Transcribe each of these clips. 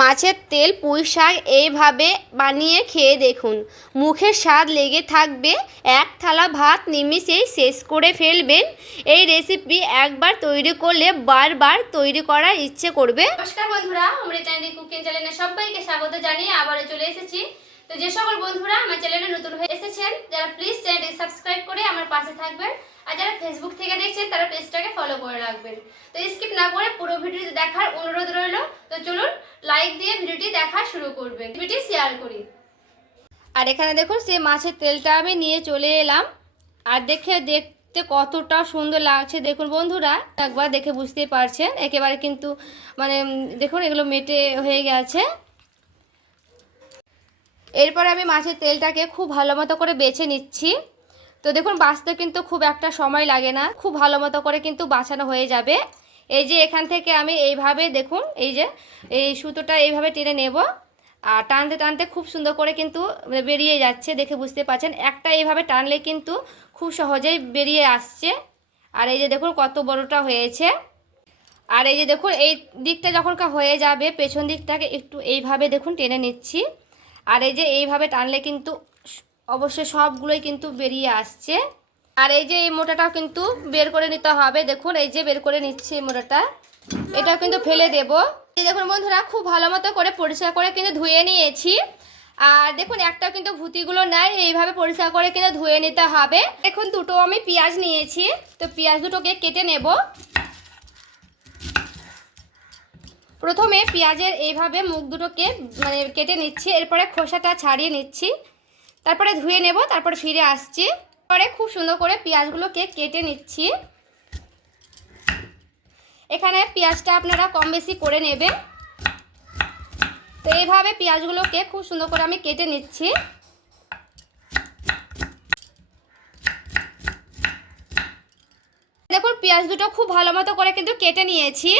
মাছের তেল পুঁই শাক এইভাবে বানিয়ে খেয়ে দেখুন, মুখের স্বাদ লেগে থাকবে। এক থালা ভাত নিমিষেই শেষ করে ফেলবেন। এই রেসিপি একবার তৈরি করলে বারবার তৈরি করার ইচ্ছে করবে। নমস্কার বন্ধুরা, আমরা চ্যানেল কুকিং চ্যানেলে সবাইকে স্বাগত জানিয়ে আবারও চলে এসেছি। তো যে সকল বন্ধুরা আমার চ্যানেলে নতুন হয়ে এসেছেন, যারা প্লিজ চ্যানেলটি সাবস্ক্রাইব করে আমার পাশে থাকবেন, আর যারা ফেসবুক থেকে দেখছেন তারা পেজটাকে ফলো করে রাখবেন। তো স্কিপ না করে পুরো ভিডিওটি দেখার অনুরোধ রইল। তো চলুন লাইক দিয়ে ভিডিওটি দেখা শুরু করবেন, ভিডিওটি শেয়ার করি। আর এখানে দেখুন সেই মাছের তেলটা আমি নিয়ে চলে এলাম। আর দেখতে কতটা সুন্দর লাগছে দেখুন বন্ধুরা, একবার দেখে বুঝতেই পারছেন। একেবারে কিন্তু মানে দেখুন এগুলো মেটে হয়ে গেছে। এরপর আমি মাছের তেলটাকে খুব ভালো মতো করে বেছে নিচ্ছি। তো দেখুন বাছতে কিন্তু খুব একটা সময় লাগে না, খুব ভালো মতো করে কিন্তু বাছানো হয়ে যাবে। এই যে এখান থেকে আমি এইভাবে দেখুন, এই যে এই সুতোটা এইভাবে টেনে নেব, আর টানতে টানতে খুব সুন্দর করে কিন্তু বেরিয়ে যাচ্ছে, দেখে বুঝতে পারছেন। একটা এইভাবে টানলে কিন্তু খুব সহজেই বেরিয়ে আসছে। আর এই যে দেখুন কত বড়টা হয়েছে। আর এই যে দেখুন এই দিকটা যখন হয়ে যাবে, পেছন দিকটাকে একটু এইভাবে দেখুন টেনে নিচ্ছি। আর এই যে এইভাবে টানলে কিন্তু অবশ্যই সবগুলোই কিন্তু বেরিয়ে আসছে। আর এই যে এই মোটাটাও কিন্তু বের করে নিতে হবে। দেখুন এই যে বের করে নিচ্ছি এই মোটাটা, এটাও কিন্তু ফেলে দেব। এই দেখুন বন্ধুরা খুব ভালো মতো করে পরিষ্কার করে কিন্তু ধুয়ে নিয়েছি। আর দেখুন একটাও কিন্তু ভুতিগুলো নাই, এইভাবে পরিষ্কার করে কিন্তু ধুয়ে নিতে হবে। এখন দুটো আমি পেঁয়াজ নিয়েছি, তো পেঁয়াজ দুটোকে কেটে নেব। প্রথমে পেঁয়াজের এইভাবে মুখ দুটোকে মানে কেটে নিচ্ছি, এরপরে খোসাটা ছাড়িয়ে নিচ্ছি, তারপরে ধুয়ে নেব, তারপরে ফিরে আসছি। পরে খুব সুন্দর করে পেঁয়াজগুলোকে কেটে নিচ্ছি। এখানে পেঁয়াজটা আপনারা কম বেশি করে নেবেন। তো এইভাবে পেঁয়াজগুলোকে খুব সুন্দর করে আমি কেটে নিচ্ছি। দেখুন পেঁয়াজ দুটো খুব ভালো মতো করে কিন্তু কেটে নিয়েছি।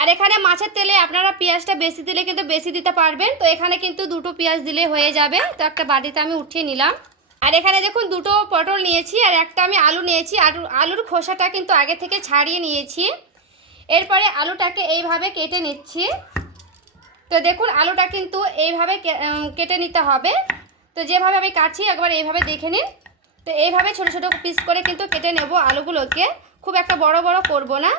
আর এখানে মাছের তেলে আপনারা পেঁয়াজটা বেশি দিলে কিন্তু বেশি দিতে পারবেন। তো এখানে কিন্তু দুটো পেঁয়াজ দিলে হয়ে যাবে। তো একটা বাটিতে আমি উঠিয়ে নিলাম। আর এখানে দেখুন দুটো পটল নিয়েছি, আর একটা আমি আলু নিয়েছি। আলুর খোসাটা কিন্তু আগে থেকে ছাড়িয়ে নিয়েছি। এরপরে আলুটাকে এইভাবে কেটে নিচ্ছি। তো দেখুন আলুটা কিন্তু এইভাবে কেটে নিতে হবে। তো যেভাবে আমি কাটছি একবার এইভাবে দেখে নিন। তো এইভাবে ছোট ছোট পিস করে কিন্তু কেটে নেব আলুগুলোকে, খুব একটা বড় বড় করব না।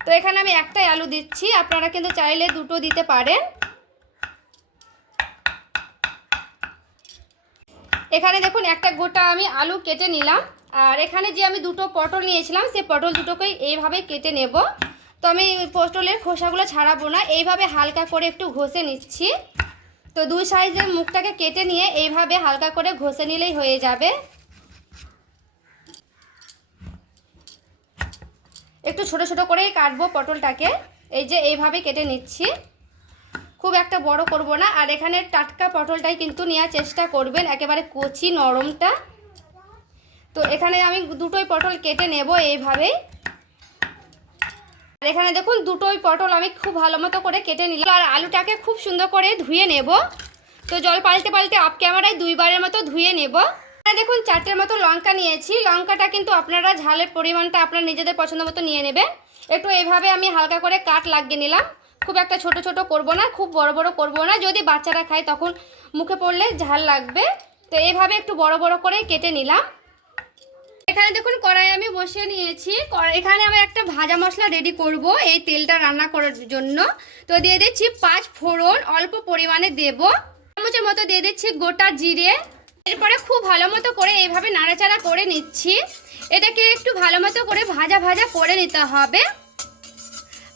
তো এখানে আমি একটাই আলু দিচ্ছি, আপনারা কিন্তু চাইলে দুটো দিতে পারেন। এখানে দেখুন একটা গোটা আমি আলু কেটে নিলাম। আর এখানে যে আমি দুটো পটল নিয়েছিলাম, সেই পটল দুটোকেই এইভাবে কেটে নেব। তো আমি পটলের খোসাগুলো ছাড়াবো না, এইভাবে হালকা করে একটু ঘষে নিচ্ছি। তো দুই সাইজের মুখটাকে কেটে নিয়ে এইভাবে হালকা করে ঘষে নিলেই হয়ে যাবে। একটু ছোট ছোট করেই কাটবো পটলটাকে, এই যে এইভাবে কেটে নিচ্ছি, খুব একটা বড় করব না। আর এখানে টাটকা পটলটাই কিন্তু নেওয়ার চেষ্টা করবেন, একেবারে কচি নরমটা। তো এখানে আমি দুটোই পটল কেটে নেব এইভাবেই। আর এখানে দেখুন দুটোই পটল আমি খুব ভালো মতো করে কেটে নিলাম। আর আলুটাকে খুব সুন্দর করে ধুয়ে নেব। তো জল পাল্টে পাল্টে অফ ক্যামেরায় দুইবারের মতো ধুয়ে নেব। দেখুন চারটের মতো লঙ্কা নিয়েছি। লঙ্কাটা কিন্তু আপনারা ঝালের পরিমাণটা আপনার নিজেদের পছন্দ মতো নিয়ে নেবেন। একটু এইভাবে আমি হালকা করে কাট লাগিয়ে নিলাম, খুব একটা ছোট ছোট করব না, খুব বড় বড় করব না, যদি বাচ্চারা খায় তখন মুখে পড়লে ঝাল লাগবে। তো এইভাবে একটু বড় বড় করে কেটে নিলাম। এখানে দেখুন কড়াই আমি বসিয়ে নিয়েছি। এখানে আমি একটা ভাজা মশলা রেডি করব এই তেলটা রান্না করার জন্য। তো দিয়ে দিচ্ছি 5 ফোড়ন, অল্প পরিমাণে দেব। চামচের মতো দিয়ে দিচ্ছি গোটা জিরে। এরপরে খুব ভালো মতো করে এইভাবে নাড়াচাড়া করে নিচ্ছি। এটাকে একটু ভালো মতো করে ভাজা ভাজা করে নিতে হবে।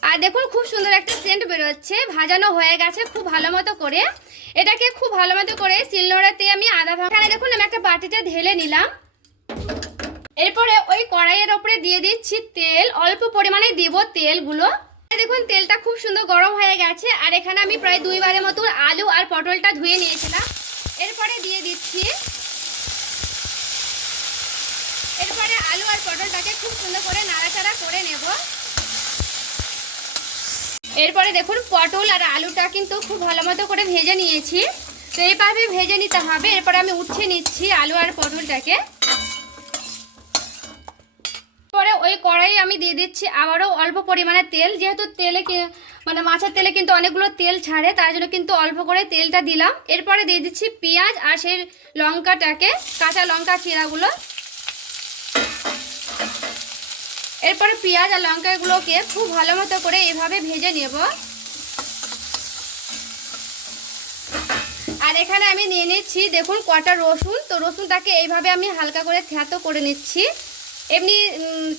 আর দেখুন খুব সুন্দর একটা সেন্ট বেরোচ্ছে, ভাজানো হয়ে গেছে খুব ভালো মতো করে। এটাকে খুব ভালো মতো করে শিলনোড়াতে আমি আধা ভাঙা দেখুন আমি একটা বাটিতে ঢেলে নিলাম। এরপরে ওই কড়াইয়ের ওপরে দিয়ে দিচ্ছি তেল, অল্প পরিমাণে দেব তেলগুলো। দেখুন তেলটা খুব সুন্দর গরম হয়ে গেছে। আর এখানে আমি প্রায় 2 বারের মতো আলু আর পটলটা ধুয়ে নিয়েছিলাম। এরপরে দিয়ে দিচ্ছি। এরপরে আলু আর পটলটাকে খুব সুন্দর করে নাড়াচাড়া করে নেব। এরপরে দেখুন পটল আর আলুটা কিন্তু খুব ভালো মতো করে ভেজে নিয়েছি। তো এইভাবে ভেজে নিতে হবে। এরপরে আমি উঠিয়ে নিচ্ছি আলু আর পটলটাকে। পরে ওই কড়াই আমি দিয়ে দিচ্ছি আবারও অল্প পরিমাণে তেল, যেহেতু তেলে মানে মাছের তেলে কিন্তু অনেকগুলো তেল ছাড়ে, তার জন্য কিন্তু অল্প করে তেলটা দিলাম। এরপরে দিয়ে দিচ্ছি পেঁয়াজ আর সেই লঙ্কাটাকে, কাঁচা লঙ্কা চিরাগুলো। এরপরে পেঁয়াজ আর লঙ্কাগুলোকে খুব ভালো মতো করে এভাবে ভেজে নেব। আর এখানে আমি নিয়ে নিচ্ছি দেখুন কটা রসুন। তো রসুনটাকে এইভাবে আমি হালকা করে থেঁতো করে নিচ্ছি। এমনি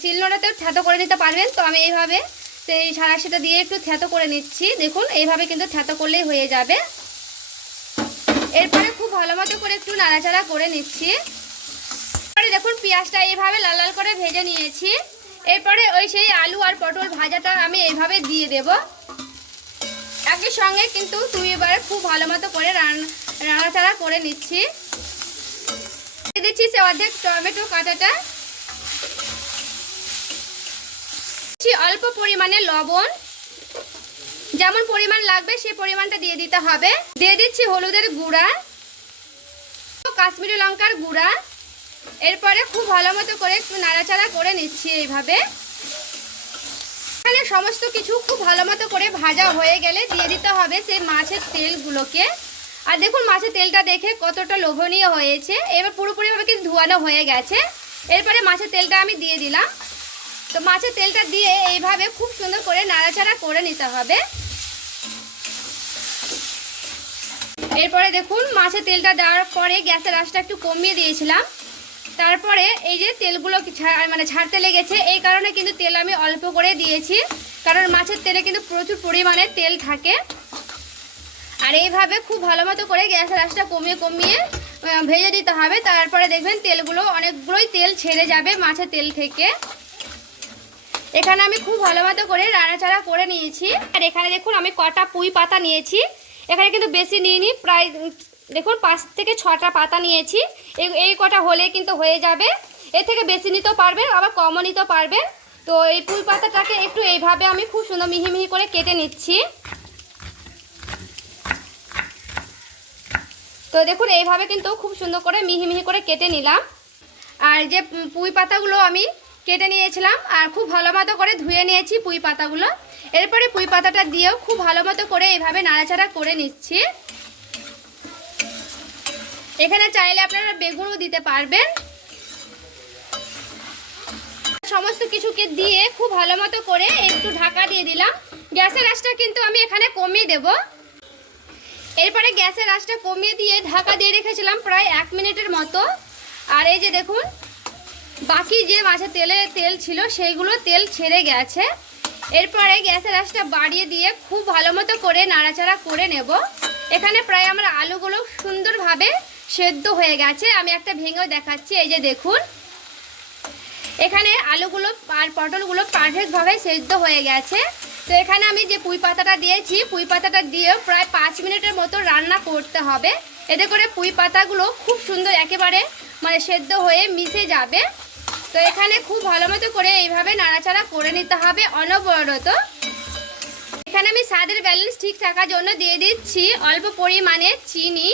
শিলনোড়াতেও থেঁতো করে নিতে পারবেন, তো আমি এইভাবে সেই সাঁড়াশিটা দিয়ে একটু থেঁতো করে নিচ্ছি। দেখুন এইভাবে কিন্তু থেঁতো করলেই হয়ে যাবে। এরপরে খুব ভালো মতো করে একটু নাড়াচাড়া করে নিচ্ছি। এরপরে দেখুন পেঁয়াজটা এইভাবে লাল লাল করে ভেজে নিয়েছি। এরপরে ওই সেই আলু আর পটল ভাজাটা আমি এইভাবে দিয়ে দেব। একই সঙ্গে কিন্তু দুইবার খুব ভালো মতো করে নাড়াচাড়া করে নিচ্ছি। দিয়ে দিচ্ছি সে অর্ধেক টমেটো কাটাটা, অল্প পরিমাণে লবণ, যেমন পরিমাণ লাগবে সেই পরিমাণটা দিয়ে দিতে হবে। দিয়ে দিচ্ছি হলুদের গুঁড়া, কাশ্মীরি লঙ্কার গুঁড়া। এরপরে খুব ভালো মতো করে একটু নাড়াচাড়া করে নিচ্ছি এইভাবে। এখানে সমস্ত কিছু খুব ভালো মতো করে ভাজা হয়ে গেলে দিয়ে দিতে হবে সেই মাছের তেলগুলোকে। আর দেখুন মাছের তেলটা দেখে কতটা লোভনীয় হয়েছে। এবার পুরোপুরিভাবে কিন্তু ধোয়ানো হয়ে গেছে। এরপরে মাছের তেলটা আমি দিয়ে দিলাম। তো মাছের তেলটা দিয়ে এইভাবে খুব সুন্দর করে নাড়াচাড়া করে নিতে হবে। এরপরে দেখুন মাছের তেলটা দেওয়ার পরে গ্যাসের আঁচটা একটু কমিয়ে দিয়েছিলাম। তারপরে এই যে তেলগুলো মানে ছাড়তে লেগেছে, এই কারণে কিন্তু তেল আমি অল্প করে দিয়েছি, কারণ মাছের তেলে কিন্তু প্রচুর পরিমাণে তেল থাকে। আর এইভাবে খুব ভালো মতো করে গ্যাসের আঁচটা কমিয়ে কমিয়ে ভেজে দিতে হবে। তারপরে দেখবেন তেলগুলো অনেকগুলোই তেল ছেড়ে যাবে মাছের তেল থেকে। এখানে আমি খুব ভালো মতো করে নাড়াচাড়া করে নিয়েছি। আর এখানে দেখুন আমি কটা পুঁই পাতা নিয়েছি। এখানে কিন্তু বেশি নিইনি, প্রায় দেখুন 5 থেকে 6টা পাতা নিয়েছি। এই কটা হলে কিন্তু হয়ে যাবে। এর থেকে বেশি নিতেও পারবেন, আবার কমও নিতেও পারবেন। তো এই পুঁই পাতাটাকে একটু এইভাবে আমি খুব সুন্দর মিহি মিহি করে কেটে নিচ্ছি। তো দেখুন এইভাবে কিন্তু খুব সুন্দর করে মিহি মিহি করে কেটে নিলাম। আর যে পুঁই পাতাগুলো আমি কেটে নিয়েছিলাম আর খুব ভালো মতো করে ধুয়ে নিয়েছি পুঁই পাতাগুলো। এরপরে পুঁই পাতাটা দিয়েও খুব ভালো মতো করে এইভাবে নাড়াচাড়া করে নিচ্ছি। এখানে চাইলে আপনারা বেগুনও দিতে পারবেন। সমস্ত কিছুকে দিয়ে খুব ভালো মতো করে একটু ঢাকা দিয়ে দিলাম। গ্যাসের আঁচটা কিন্তু আমি এখানে কমিয়ে দেব। এরপরে গ্যাসের আঁচটা কমিয়ে দিয়ে ঢাকা দিয়ে রেখেছিলাম প্রায় 1 মিনিটের মতো। আর এই যে দেখুন বাকি যে মাছের তেল ছিল সেইগুলো তেল ছেড়ে গেছে। এরপরে গ্যাসের আঁচটা বাড়িয়ে দিয়ে খুব ভালো মতো করে নাড়াচাড়া করে নেব। এখানে প্রায় আমার আলুগুলো সুন্দরভাবে সেদ্ধ হয়ে গেছে। আমি একটা ভেঙেও দেখাচ্ছি। এই যে দেখুন এখানে আলুগুলো আর পটলগুলো পারফেক্টভাবে সেদ্ধ হয়ে গেছে। তো এখানে আমি যে পুঁই পাতাটা দিয়েছি, পুঁই পাতাটা দিয়েও প্রায় 5 মিনিটের মতো রান্না করতে হবে। এতে করে পুঁই পাতাগুলো খুব সুন্দর একেবারে মানে সেদ্ধ হয়ে মিশে যাবে। তো এখানে খুব ভালো মতো করে এইভাবে নাড়াচাড়া করে নিতে হবে অনবরত। এখানে আমি স্বাদের ব্যালেন্স ঠিক থাকার জন্য দিয়ে দিচ্ছি অল্প পরিমাণে চিনি,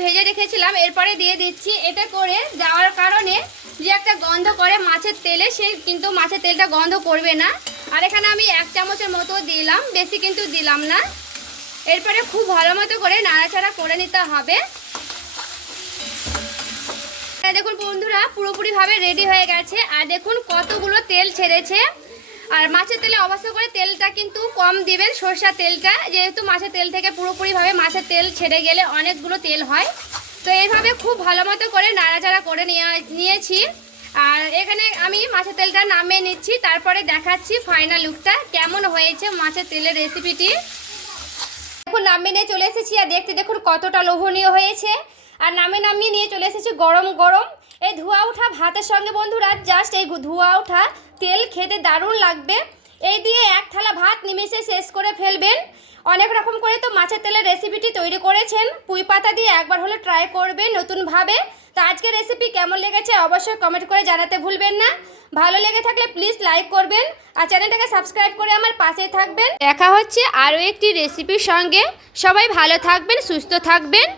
ভেজে রেখেছিলাম। এরপরে দিয়ে দিচ্ছি। এটা করে দেওয়ার কারণে যে একটা গন্ধ করে মাছের তেলে, সে কিন্তু মাছের তেলটা গন্ধ করবে না। আর এখানে আমি 1 চামচের মতো দিলাম, বেশি কিন্তু দিলাম না। এরপরে খুব ভালো মতো করে নাড়াচাড়া করে নিতে হবে। দেখুন বন্ধুরা পুরোপুরিভাবে রেডি হয়ে গেছে। আর দেখুন কতগুলো তেল ছেড়েছে। আর মাছের তেলে অবশ্যই করে তেলটা কিন্তু কম দিবেন, সরষের তেলটা, যেহেতু মাছের তেল থেকে পুরোপুরিভাবে মাছের তেল ছেড়ে গেলে অনেকগুলো তেল হয়। তো এইভাবে খুব ভালো মতো করে নাড়াচাড়া করে নিয়েছি। আর এখানে আমি মাছের তেলটা নামিয়ে নিচ্ছি, তারপরে দেখাচ্ছি ফাইনাল লুকটা কেমন হয়েছে মাছের তেলের রেসিপিটি। দেখুন নামিয়ে নিয়ে চলে এসেছি। আর দেখতে দেখুন কতটা লোভনীয় হয়েছে। আর নামিয়ে নিয়ে চলে এসেছি গরম গরম এই ধোয়া ওঠা ভাতের সঙ্গে। বন্ধুরা জাস্ট এই ধোয়া ওঠা তেল খেতে দারুণ লাগবে। এই দিয়ে 1 থালা ভাত নিমেষে শেষ করে ফেলবেন। অনেক রকম করে তো মাছের তেলের রেসিপিটি তৈরি করেছেন, পুঁই পাতা দিয়ে একবার হলে ট্রাই করবেন নতুনভাবে। তো আজকের রেসিপি কেমন লেগেছে অবশ্যই কমেন্ট করে জানাতে ভুলবেন না। ভালো লেগে থাকলে প্লিজ লাইক করবেন আর চ্যানেলটাকে সাবস্ক্রাইব করে আমার পাশেই থাকবেন। দেখা হচ্ছে আরও একটি রেসিপির সঙ্গে। সবাই ভালো থাকবেন, সুস্থ থাকবেন।